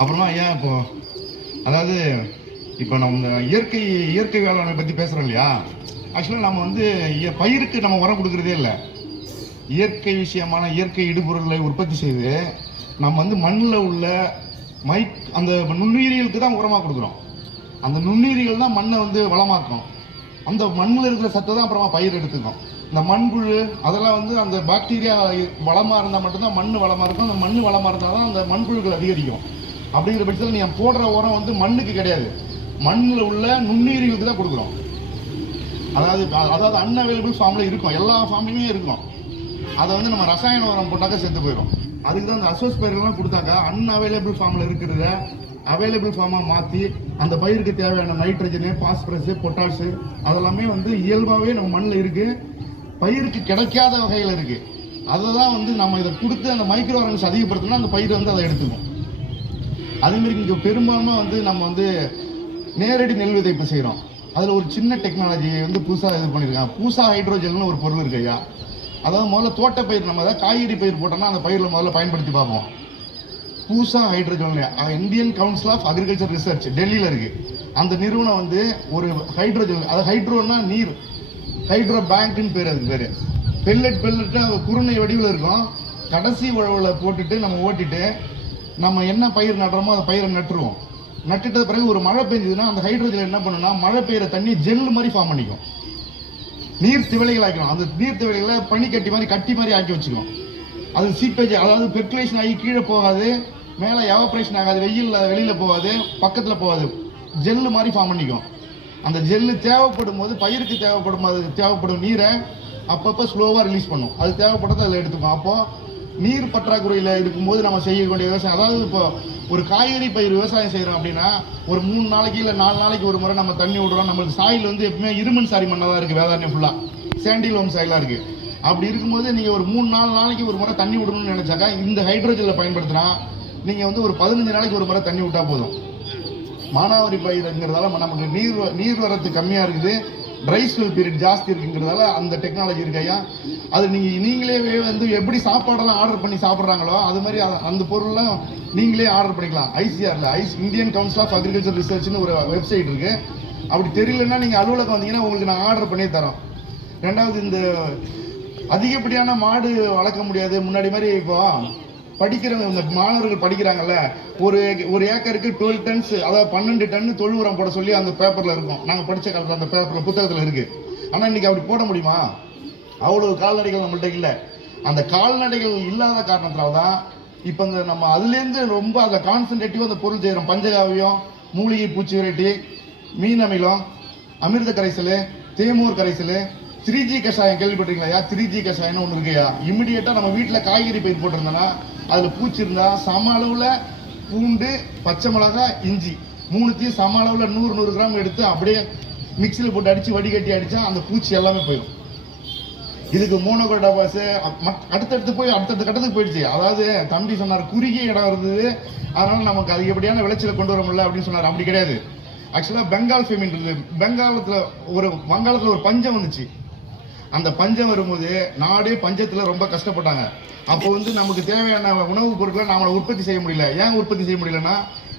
அப்புறமா ஏன் இப்போ அதாவது இப்போ நம்ம இயற்கை வேளாண்மை பற்றி பேசுகிறோம் இல்லையா? ஆக்சுவலாக நம்ம வந்து பயிருக்கு நம்ம உரம் கொடுக்குறதே இல்லை. இயற்கை விஷயமான இயற்கை இடுபொருள்களை உற்பத்தி செய்து நம்ம வந்து மண்ணில் உள்ள அந்த நுண்ணுயிரிகளுக்கு தான் உரமாக கொடுக்குறோம். அந்த நுண்ணுயிரிகள் தான் மண்ணை வந்து வளமாக்கும். அந்த மண்ணில் இருக்கிற சத்தை தான் அப்புறமா பயிர் எடுத்துக்கும். இந்த மண்புழு அதெல்லாம் வந்து அந்த பாக்டீரியா வளமாக இருந்தால் மட்டும்தான் மண் வளமாக இருக்கும். அந்த மண் வளமாக இருந்தால் தான் அந்த மண்புழுக்கள் அதிகரிக்கும். அப்படிங்கிற பட்சத்தில் நீங்கள் போடுற உரம் வந்து மண்ணுக்கு கிடையாது, மண்ணில் உள்ள நுண்ணுயிரிகளுக்கு தான் கொடுக்குறோம். அதாவது அன்அவைலபிள் ஃபார்மில் இருக்கும், எல்லா ஃபார்ம்லையுமே இருக்கும். அதை வந்து நம்ம ரசாயன உரம் போட்டாக்க செத்து போயிடும். அதுக்கு தான் அந்த அசோஸ் பயிர்கள்லாம் கொடுத்தாக்கா அன்அவைலபிள் ஃபார்மில் இருக்கிறத அவைலபிள் ஃபார்மாக மாற்றி அந்த பயிருக்கு தேவையான நைட்ரஜனு, பாஸ்பரஸு, பொட்டாஷு அதெல்லாமே வந்து இயல்பாகவே நம்ம மண்ணில் இருக்குது, பயிருக்கு கிடைக்காத வகையில் இருக்குது. அதை தான் வந்து நம்ம இதை கொடுத்து அந்த மைக்ரோ ஆர்கனிசம் அதிகப்படுத்தினா அந்த பயிர் வந்து அதை எடுத்துக்கும். அதேமாரி இங்கே பெரும்பாலும் வந்து நம்ம வந்து நேரடி நெல் விதைப்பு செய்கிறோம். அதில் ஒரு சின்ன டெக்னாலஜி வந்து புதுசாக இது பண்ணியிருக்காங்க. பூசா ஹைட்ரோஜல்னு ஒரு பொருள் இருக்கு ஐயா. அதாவது முதல்ல தோட்ட பயிர் நம்ம அதாவது காய்கறி பயிர் போட்டோம்னா அந்த பயிரில் முதல்ல பயன்படுத்தி பார்ப்போம். Pusa hydrogen Indian council of agriculture research டெல்லியில் இருக்குது. அந்த நிறுவனம் வந்து ஒரு ஹைட்ரோஜன், அதாவது ஹைட்ரோன்னா நீர், ஹைட்ரோ பேங்க்னு பேர், அதுக்கு பேர் பெல்லட்டு குருணை வடிவில் இருக்கும். கடைசி உழவில் போட்டுட்டு நம்ம ஓட்டிட்டு நம்ம என்ன பயிர் நடுறோமோ அந்த பயிரை நட்டுருவோம். நட்டுட்ட பிறகு ஒரு மழை பெஞ்சதுன்னா அந்த ஹைட்ரோஜன் என்ன பண்ணுன்னா மழை பெய்கிற தண்ணி ஜெல் மாதிரி ஃபார்ம் பண்ணிக்கும், நீர் திவலைகள் ஆக்கணும். அந்த நீர் திவலைகளை பனிக்கட்டி மாதிரி கட்டி மாதிரி ஆக்கி வச்சுக்கணும். அது சீப்பேஜ், அதாவது பெர்குலேஷன் ஆகி கீழே போகாது, மேலே எவாப்ரேஷன் ஆகாது, வெளியில் போகாது, பக்கத்தில் போகாது, ஜெல்லு மாதிரி ஃபார்ம் பண்ணிக்கும். அந்த ஜெல்லு தேவைப்படும் போது பயிருக்கு தேவைப்படும் நீரை அப்பப்போ ஸ்லோவாக ரிலீஸ் பண்ணும். அது தேவைப்பட்டதை அதில் எடுத்துக்கும். அப்போது நீர் பற்றாக்குறையில் இருக்கும்போது நம்ம செய்யக்கூடிய விவசாயம், அதாவது இப்போ ஒரு காய்கறி பயிர் விவசாயம் செய்கிறோம் அப்படின்னா ஒரு 3 நாளைக்கு இல்லை 4 நாளைக்கு ஒரு முறை நம்ம தண்ணி விடுறோம். நம்மளுக்கு சாயில் வந்து எப்பவுமே இருமண் சாரி மண்ணாக தான் இருக்குது, வேதாரண்யம் ஃபுல்லாக சாண்டி லோம் சாயிலாக இருக்குது. அப்படி இருக்கும்போது நீங்கள் ஒரு 3-4 நாளைக்கு ஒரு முறை தண்ணி விடணும்னு நினச்சாக்கா இந்த ஹைட்ரோஜனில் பயன்படுத்தினா நீங்கள் வந்து ஒரு 15 நாளைக்கு ஒரு முறை தண்ணி விட்டால் போதும். மானாவாரி பயிர்ங்கிறதால நமக்கு நீர் வரத்து கம்மியாக இருக்குது, ட்ரை ஸ்பெல் பீரியட் ஜாஸ்தி இருக்குங்கிறதால அந்த டெக்னாலஜி இருக்கு ஐயா. அது நீங்களே வந்து எப்படி சாப்பாடெல்லாம் ஆர்டர் பண்ணி சாப்பிட்றாங்களோ அது மாதிரி அந்த பொருள்லாம் நீங்களே ஆர்டர் பண்ணிக்கலாம். ஐசிஆரில் இந்தியன் கவுன்சில் ஆஃப் அக்ரிகல்ச்சர் ரிசர்ச்னு ஒரு வெப்சைட் இருக்குது. அப்படி தெரியலன்னா நீங்கள் அலுவலகம் வந்தீங்கன்னா உங்களுக்கு நான் ஆர்டர் பண்ணி தரோம். ரெண்டாவது, இந்த அதிகப்படியான மாடு வளர்க்க முடியாது முன்னாடி மாதிரி. இப்போ படிக்கிறவங்க, இந்த மாணவர்கள் படிக்கிறாங்கல்ல, ஒரு ஏக்கருக்கு 12 டன்ஸ், அதாவது 12 டன் தொழு உரம் போட சொல்லி அந்த பேப்பரில் இருக்கும். நாங்கள் படித்த காலத்தில் அந்த பேப்பரில் புத்தகத்தில் இருக்குது. ஆனால் இன்றைக்கி அப்படி போட முடியுமா? அவ்வளோ கால்நடைகள் நம்மள்ட்ட இல்லை. அந்த கால்நடைகள் இல்லாத காரணத்தினால தான் இப்போ இந்த நம்ம அதுலேருந்து ரொம்ப அதை கான்சன்ட்ரேட்டிவாக அந்த பொருள் செய்கிறோம். பஞ்சகாவியம், மூலிகை பூச்சி வெரைட்டி, மீன் அமிலம், அமிர்த கரைசல், தேமூர் கரைசல், 3G கஷாயம் கேள்விப்பட்டிருக்கீங்களா? 3G கஷாயம்னு ஒன்று இருக்குயா. இமிடியேட்டாக நம்ம வீட்டில் காய்கறி பயிர் போட்டிருந்தோன்னா அதில் பூச்சி இருந்தால் சம அளவில் பூண்டு, பச்சை மிளகாய், இஞ்சி மூணுத்தையும் சம அளவில் 100 கிராம் எடுத்து அப்படியே மிக்சியில் போட்டு அடித்து வடிகட்டி அடித்தா அந்த பூச்சி எல்லாமே போயிடும். இதுக்கு மோனோகோடாபாஸ் அடுத்தடுத்த கட்டத்துக்கு போயிடுச்சு. அதாவது தம்பி சொன்னார் குறுகிய இடம் இருந்தது, அதனால நமக்கு அதிகப்படியான விளைச்சலை கொண்டு வர முடியல அப்படின்னு சொன்னார். அப்படி கிடையாது. ஆக்சுவலாக பெங்கால் ஃபெமின் இருந்தது. வங்காளத்தில் ஒரு பஞ்சம் வந்துச்சு. அந்த பஞ்சம் வரும்போது நாடே பஞ்சத்தில் ரொம்ப கஷ்டப்பட்டாங்க. அப்போ வந்து நமக்கு தேவையான உணவுப் பொருட்களை நாமளை உற்பத்தி செய்ய முடியல. ஏன் உற்பத்தி செய்ய முடியலன்னா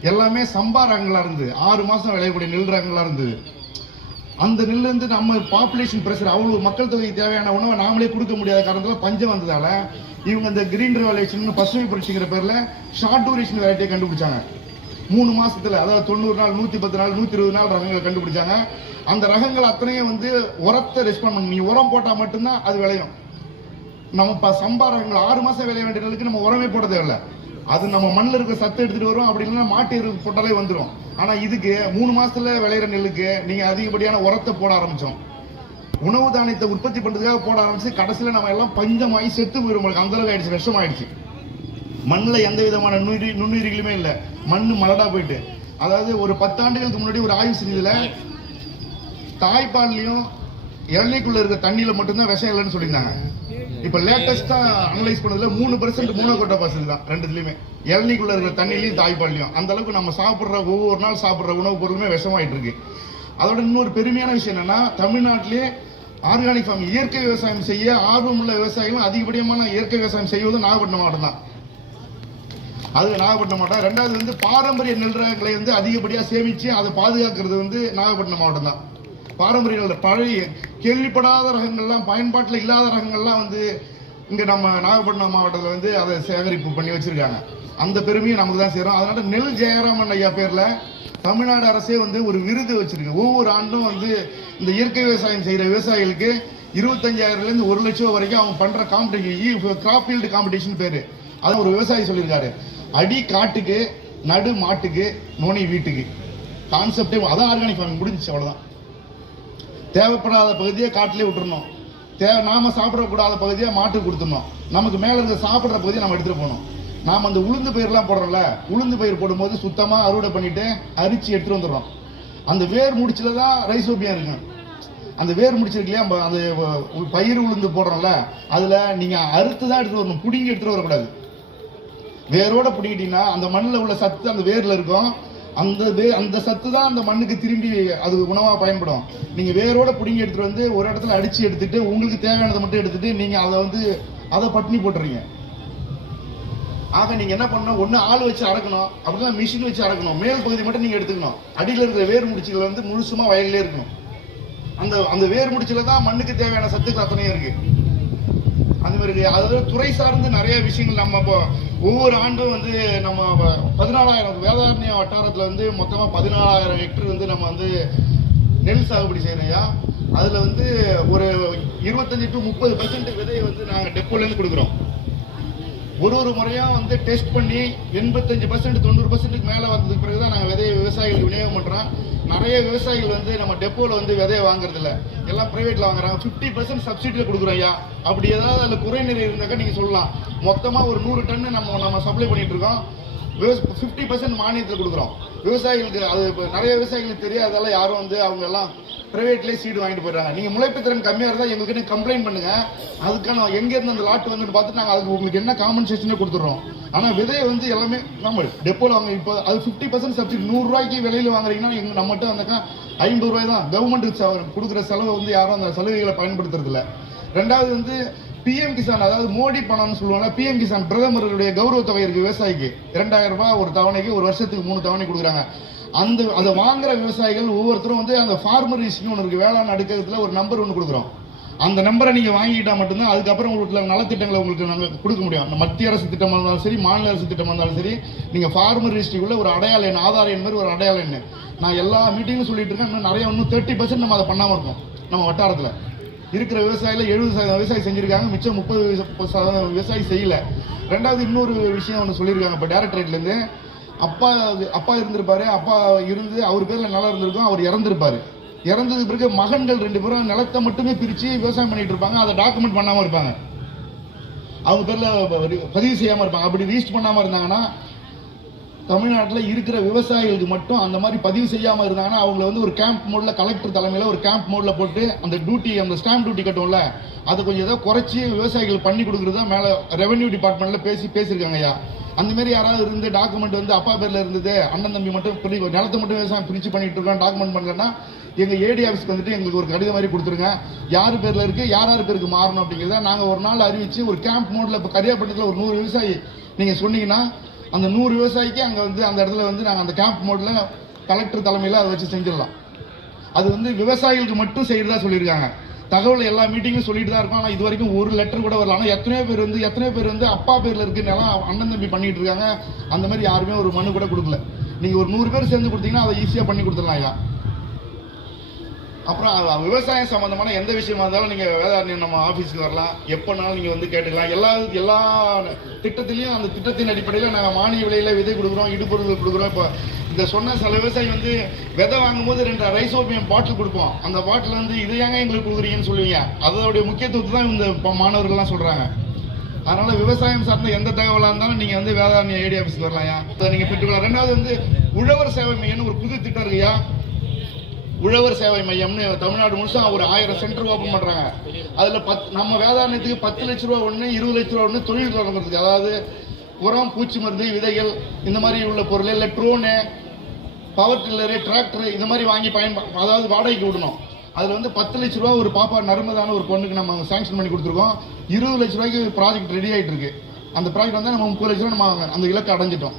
எல்லாமே சம்பா ரகங்களாக இருந்தது, 6 மாதம் விளையக்கூடிய நெல் ரகங்களாக இருந்தது. அந்த நெல்லிருந்து நம்ம பாப்புலேஷன் ப்ரெஷர், அவ்வளோ மக்கள் தொகைக்கு தேவையான உணவை நாமளே கொடுக்க முடியாத காரணத்தில் பஞ்சம் வந்ததால இவங்க இந்த கிரீன் ரெவல்யூஷன், பசுமை புரட்சிங்கிற பேரில் ஷார்ட் டூரேஷன் வெரைட்டியை கண்டுபிடிச்சாங்க. 3 மாசத்துல, அதாவது 90 நாள், 110 நாள், 120 நாள் ரகங்களை கண்டுபிடிச்சாங்க. அந்த ரகங்கள் அத்தனையும் வந்து உரத்தை ரெஸ்பாண்ட் பண்ணி, நீ உரம் போட்டால் மட்டும்தான் அது விளையும். நம்ம சம்பா ரகங்கள் 6 மாதம் விளைய வேண்டிய நெல்லுக்கு நம்ம உரமே போட தேவையில்லை. அது நம்ம மண்ணில் இருக்க சத்து எடுத்துகிட்டு வரும். அப்படி இல்லைன்னா மாட்டு எரு போட்டாலே வந்துடும். ஆனால் இதுக்கு 3 மாதத்துல விளையிற நெல்லுக்கு நீங்கள் அதிகப்படியான உரத்தை போட ஆரம்பித்தோம். உணவு தானியத்தை உற்பத்தி பண்ணுறதுக்காக போட ஆரம்பிச்சு கடைசியில் நம்ம எல்லாம் பஞ்சமாகி செத்து போயிடும். அந்த அளவுக்கு ஆயிடுச்சு, விஷம் ஆயிடுச்சு. மண்ணில் எந்த விதமான நுண்ணுயிரிகளுமே இல்லை, மண் மலடா போயிட்டு. அதாவது ஒரு 10 ஆண்டுகளுக்கு முன்னாடி ஒரு ஆய்வு செஞ்சதில் தாய்ப்பால்லையும் இளநீக்குள்ள இருக்க தண்ணியில் மட்டும்தான் விஷம் இல்லைன்னு சொல்லியிருந்தாங்க. இப்போ லேட்டஸ்ட்டாக அனலைஸ் பண்ணதுல 3% மோனோகோடாபாஸ் தான் ரெண்டுத்துலையுமே, இளநீக்குள்ள இருக்கிற தண்ணிலையும் தாய்ப்பால்லையும். அந்த அளவுக்கு நம்ம சாப்பிட்ற ஒவ்வொரு நாள் சாப்பிட்ற உணவுப் பொருளுமே விஷமாயிட்டு இருக்கு. அதோட இன்னொரு பெருமையான விஷயம் என்னன்னா, தமிழ்நாட்டிலே ஆர்கானிக் ஃபார்ம், இயற்கை விவசாயம் செய்ய ஆர்வமுள்ள விவசாயிகளும் அதிகப்படியான இயற்கை விவசாயம் செய்வது நாகப்பட்டினம் மாவட்டம் தான். அது நாகப்பட்டினம் மாவட்டம். ரெண்டாவது வந்து பாரம்பரிய நெல் ரகங்களை வந்து அதிகப்படியாக சேமித்து அதை பாதுகாக்கிறது வந்து நாகப்பட்டினம் மாவட்டம் தான். பாரம்பரிய நெல் பழைய கேள்விப்படாத ரகங்கள்லாம், பயன்பாட்டில் இல்லாத ரகங்கள்லாம் வந்து இங்கே நம்ம நாகப்பட்டினம் மாவட்டத்தில் வந்து அதை சேகரிப்பு பண்ணி வச்சுருக்காங்க. அந்த பெருமையும் நமக்கு தான் சேரும். அதனால நெல் ஜெயராமன் ஐயா பேரில் தமிழ்நாடு அரசே வந்து ஒரு விருது வச்சிருக்கு. ஒவ்வொரு ஆண்டும் வந்து இந்த இயற்கை விவசாயம் செய்கிற விவசாயிகளுக்கு 25,000லேருந்து 1 லட்சம் வரைக்கும் அவங்க பண்ணுற காம்படிஷன், கிராப் ஃபீல்டு காம்படிஷன் பேர். அது ஒரு விவசாயி சொல்லியிருக்காரு, அடி காட்டுக்கு, நடு மாட்டுக்கு, நுனி வீட்டுக்கு. கான்செப்டே அதான் ஆர்கானிக் ஃபார்மிங் முடிஞ்சிச்சு. அவ்வளோதான். தேவைப்படாத பகுதியை காட்டிலே விட்டுறணும், நாம சாப்பிடக்கூடாத பகுதியை மாட்டுக்கு கொடுத்துடணும், நமக்கு மேலே இருக்க சாப்பிட்ற பகுதியை நம்ம எடுத்துகிட்டு போகணும். நாம் அந்த உளுந்து பயிரெலாம் போடுறோம்ல, உளுந்து பயிர் போடும்போது சுத்தமாக அறுவடை பண்ணிவிட்டு அரிச்சு எடுத்துகிட்டு வந்துடுறோம். அந்த வேர் முடிச்சில் தான் ரைசோபியம் இருக்கும். அந்த வேர் முடிச்சிருக்கு இல்லையா, அந்த பயிர் உளுந்து போடுறோம்ல, அதில் நீங்கள் அறுத்து தான் எடுத்துகிட்டு வரணும், பிடிங்கி எடுத்துகிட்டு வரக்கூடாது. வேரோட பிடிக்கிட்டீங்கன்னா அந்த மண்ணில் உள்ள சத்து அந்த வேரில் இருக்கும். அந்த சத்து தான் அந்த மண்ணுக்கு திரும்பி அது உணவாக பயன்படும். நீங்கள் வேரோட பிடிங்கி எடுத்துகிட்டு வந்து ஒரு இடத்துல அடித்து எடுத்துட்டு உங்களுக்கு தேவையானதை மட்டும் எடுத்துட்டு நீங்கள் அதை பட்டினி போட்டுறீங்க. ஆக நீங்கள் என்ன பண்ணணும், ஒன்று ஆள் வச்சு அறக்கணும், அப்படின்னா மிஷின் வச்சு அறக்கணும். மேல் பகுதி மட்டும் நீங்கள் எடுத்துக்கணும். அடியில் இருக்கிற வேர் முடிச்சுகள் வந்து முழுசுமா வயலிலே இருக்கணும். அந்த வேர் முடிச்சில தான் மண்ணுக்கு தேவையான சத்துக்கள் அத்தனையும் இருக்கு. அந்த மாதிரி அதாவது துறை சார்ந்து நிறைய விஷயங்கள் நம்ம இப்போ ஒவ்வொரு ஆண்டும் வந்து நம்ம 14,000 வேதாரண்ய வட்டாரத்தில் வந்து மொத்தமாக 14,000 ஹெக்டர் வந்து நம்ம வந்து நெல் சாகுபடி செய்யறையா. அதில் வந்து ஒரு 25 to 30% விதையை வந்து நாங்கள் டெப்போலேருந்து கொடுக்குறோம். ஒரு முறையாக வந்து டெஸ்ட் பண்ணி 85% 90% மேலே வந்ததுக்கு பிறகு தான் நாங்கள் விதையை விவசாயிகளுக்கு விநியோகம் பண்ணுறோம். நிறைய விவசாயிகள் வந்து நம்ம டெப்போவில் வந்து விதையை வாங்குறதில்ல, எல்லாம் ப்ரைவேட்டில் வாங்குறாங்க. 50% சப்சிடியில் கொடுக்குறோம் ஐயா. அப்படி ஏதாவது அதில் குறைநிறை இருந்தாக்கா நீங்கள் சொல்லலாம். மொத்தமாக ஒரு 100 டன்னு நம்ம சப்ளை பண்ணிட்டு இருக்கோம். 50% மானியத்தில் கொடுக்குறோம் விவசாயிகளுக்கு. அது இப்போ நிறைய விவசாயிகளுக்கு தெரியாதால யாரும் வந்து அவங்க எல்லாம் பிரைவேட்லேயே சீடு வாங்கிட்டு போயிடுறாங்க. நீங்கள் முளைப்பு திறன் கம்மியாக இருந்தால் எங்களுக்கு கம்ப்ளைண்ட் பண்ணுங்க, அதுக்கான எங்கேருந்து அந்த லாட்டு வந்து பார்த்து நாங்கள் அதுக்கு உங்களுக்கு என்ன காம்பன்சேஷனே கொடுத்துட்றோம். ஆனால் விதையை வந்து எல்லாமே நம்ம டெப்போவில் வாங்க. இப்போ அது 50% சப்சிடி 100 ரூபாய்க்கு விலையில் வாங்குறீங்கன்னா நம்மகிட்ட வந்தாக்கா 50 ரூபாய் தான். கவர்மெண்ட் கொடுக்குற செலவை வந்து யாரும் அந்த சலுகைகளை பயன்படுத்துறதில்ல. ரெண்டாவது வந்து பிஎம் கிசான், அதாவது மோடி பணம்னு சொல்லுவாங்க. பிஎம் கிசான் பிரதமருடைய கௌரவ தொகை இருக்கு விவசாயிக்கு 2,000 ரூபாய் ஒரு தவணைக்கு, ஒரு வருஷத்துக்கு 3 தவணை கொடுக்குறாங்க. அதை வாங்குற விவசாயிகள் ஒவ்வொருத்தரும் வந்து அந்த ஃபார்மர் ரிஸ்க்னு ஒன்று இருக்கு, வேளாண் அடுக்கத்தில் ஒரு நம்பர் ஒன்று கொடுக்குறோம். அந்த நம்பரை நீங்கள் வாங்கிட்டா மட்டும்தான் அதுக்கப்புறம் உங்களுக்கு நலத்திட்டங்களை உங்களுக்கு நாங்கள் கொடுக்க முடியும். மத்திய அரசு திட்டமாக இருந்தாலும் சரி, மாநில அரசு திட்டமாக இருந்தாலும் சரி, நீங்கள் ஃபார்மர் ரிஜிஸ்ட்ரிக்குள்ள ஒரு அடையாள எண், ஆதார் எண் மாதிரி ஒரு அடையாள எண். நான் எல்லா மீட்டிங்கும் சொல்லிட்டு இருக்கேன். இன்னும் 30% நம்ம அதை பண்ணாமல் இருக்கோம். நம்ம வட்டாரத்தில் இருக்கிற விவசாயிகள் 70% விவசாயி செஞ்சுருக்காங்க, மிச்சம் 30% விவசாயி செய்யலை. ரெண்டாவது இன்னொரு விஷயம் ஒன்று சொல்லியிருக்காங்க. இப்போ டைரக்டரேட்லேருந்து அப்பா இருந்திருப்பாரு, அப்பா இருந்து அவர் பேரில் நிலம் இருந்திருக்கும், அவர் இறந்துருப்பாரு. இறந்ததுக்கு பிறகு மகன்கள் 2 பேரும் நிலத்தை மட்டுமே பிரித்து விவசாயம் பண்ணிட்டு இருப்பாங்க. அதை டாக்குமெண்ட் பண்ணாமல் இருப்பாங்க, அவங்க பேரில் பதிவு செய்யாமல் இருப்பாங்க. அப்படி ரிஜிஸ்டர் பண்ணாமல் இருந்தாங்கன்னா தமிழ்நாட்டில் இருக்கிற விவசாயிகளுக்கு மட்டும் அந்த மாதிரி பதிவு செய்யாமல் இருந்தாங்கன்னா அவங்கள வந்து ஒரு கேம்ப் மோடில், கலெக்டர் தலைமையில் ஒரு கேம்ப் மோடில் போட்டு அந்த டியூட்டி, அந்த ஸ்டாம்ப் டியூட்டி கட்டும்ல, அதை கொஞ்சம் ஏதோ குறைச்சி விவசாயிகள் பண்ணி கொடுக்குறதா மேலே ரெவன்யூ டிபார்ட்மெண்ட்டில் பேசியிருக்காங்க ஐயா. அந்தமாரி யாராவது இருந்து டாக்குமெண்ட் வந்து அப்பா பேரில் இருந்தது, அண்ணன் தம்பி மட்டும் நிலத்தை மட்டும் விவசாயம் பிரித்து பண்ணிட்டு இருக்கோம், டாக்குமெண்ட் பண்ணலன்னா எங்கள் ஏடி ஆஃபீஸ்க்கு வந்துட்டு எங்களுக்கு ஒரு கடிதம் மாதிரி கொடுத்துருங்க, யார் பேரில் இருக்குது, யார் பேருக்கு மாறணும் அப்படிங்கிறத நாங்கள் ஒரு நாள் அறிவித்து ஒரு கேம்ப் மோடில். இப்போ கரியாப்பட்டத்தில் ஒரு 100 விவசாயி நீங்கள் சொன்னீங்கன்னா அந்த 100 விவசாயிக்கு அங்கே வந்து அந்த இடத்துல வந்து நாங்கள் அந்த கேம்ப் மோடில் கலெக்டர் தலைமையில் அதை வச்சு செஞ்சிடலாம். அது வந்து விவசாயிகளுக்கு மட்டும் செய்கிறதா சொல்லியிருக்காங்க. தகவல் எல்லா மீட்டிங்கும் சொல்லிட்டு தான் இருக்கோம். ஆனால் இது வரைக்கும் ஒரு லெட்டர் கூட வரல. ஆனால் எத்தனையோ பேர் வந்து அப்பா பேரில் இருக்கு நிலம், அண்ணன் தம்பி பண்ணிட்டு இருக்காங்க. அந்த மாதிரி யாருமே ஒரு மனு கூட கொடுக்கல. நீங்கள் ஒரு 100 பேர் சேர்ந்து கொடுத்தீங்கன்னா அதை ஈஸியாக பண்ணி கொடுத்துடலாம் ஐயா. அப்புறம் விவசாயம் சம்பந்தமான எந்த விஷயமா இருந்தாலும் நீங்கள் வேதாரண்யம் நம்ம ஆஃபீஸுக்கு வரலாம், எப்போனாலும் நீங்கள் வந்து கேட்டுக்கலாம். எல்லா திட்டத்திலையும் அந்த திட்டத்தின் அடிப்படையில் நாங்கள் மானிய விலையில் விதை கொடுக்குறோம், இடுபொருள்கள் கொடுக்குறோம். இப்போ இந்த சொன்ன சில விவசாயி வந்து விதை வாங்கும்போது 2 ரைசோபியம் பாட்டில் கொடுப்போம். அந்த பாட்டில் வந்து இது ஏங்க எங்களுக்கு கொடுக்குறீங்கன்னு சொல்லுவீங்க. அதோடைய முக்கியத்துவத்தை தான் இந்த மாணவர்கள்லாம் சொல்கிறாங்க. அதனால் விவசாயம் சார்ந்த எந்த தகவலாக இருந்தாலும் நீங்கள் வந்து வேதாரண்யம் ஏடி ஆஃபீஸுக்கு வரலாம்யா, அதை நீங்கள் பெற்றுக்கலாம். ரெண்டாவது வந்து உழவர் சேவை மையம்னு ஒரு புது திட்டம் இருக்குயா. உழவர் சேவை மையம்னு தமிழ்நாடு முழுசும் ஒரு 1000 சென்டர் ஓப்பன் பண்ணுறாங்க. அதில் நம்ம வேதாரண்யத்துக்கு 10 லட்ச ரூபா ஒன்று, 20 லட்ச ரூபா ஒன்று தொழில் தொடங்குறதுக்கு. அதாவது உரம், பூச்சி மருந்து, விதைகள், இந்த மாதிரி உள்ள பொருள், இல்லை ட்ரோனு, பவர் டில்லரு, டிராக்டரு, இந்த மாதிரி வாங்கி அதாவது வாடகைக்கு விடணும். அதில் வந்து 10 லட்ச ரூபா ஒரு பாப்பா நர்மதான ஒரு பொண்ணுக்கு நம்ம சாங்ஷன் பண்ணி கொடுத்துருக்கோம். 20 லட்ச ரூபாய்க்கு ப்ராஜெக்ட் ரெடி ஆகிட்டு இருக்கு. அந்த ப்ராஜெக்ட் வந்து நம்ம 30 லட்சம் நம்ம அந்த இலக்கை அடைஞ்சிட்டோம்.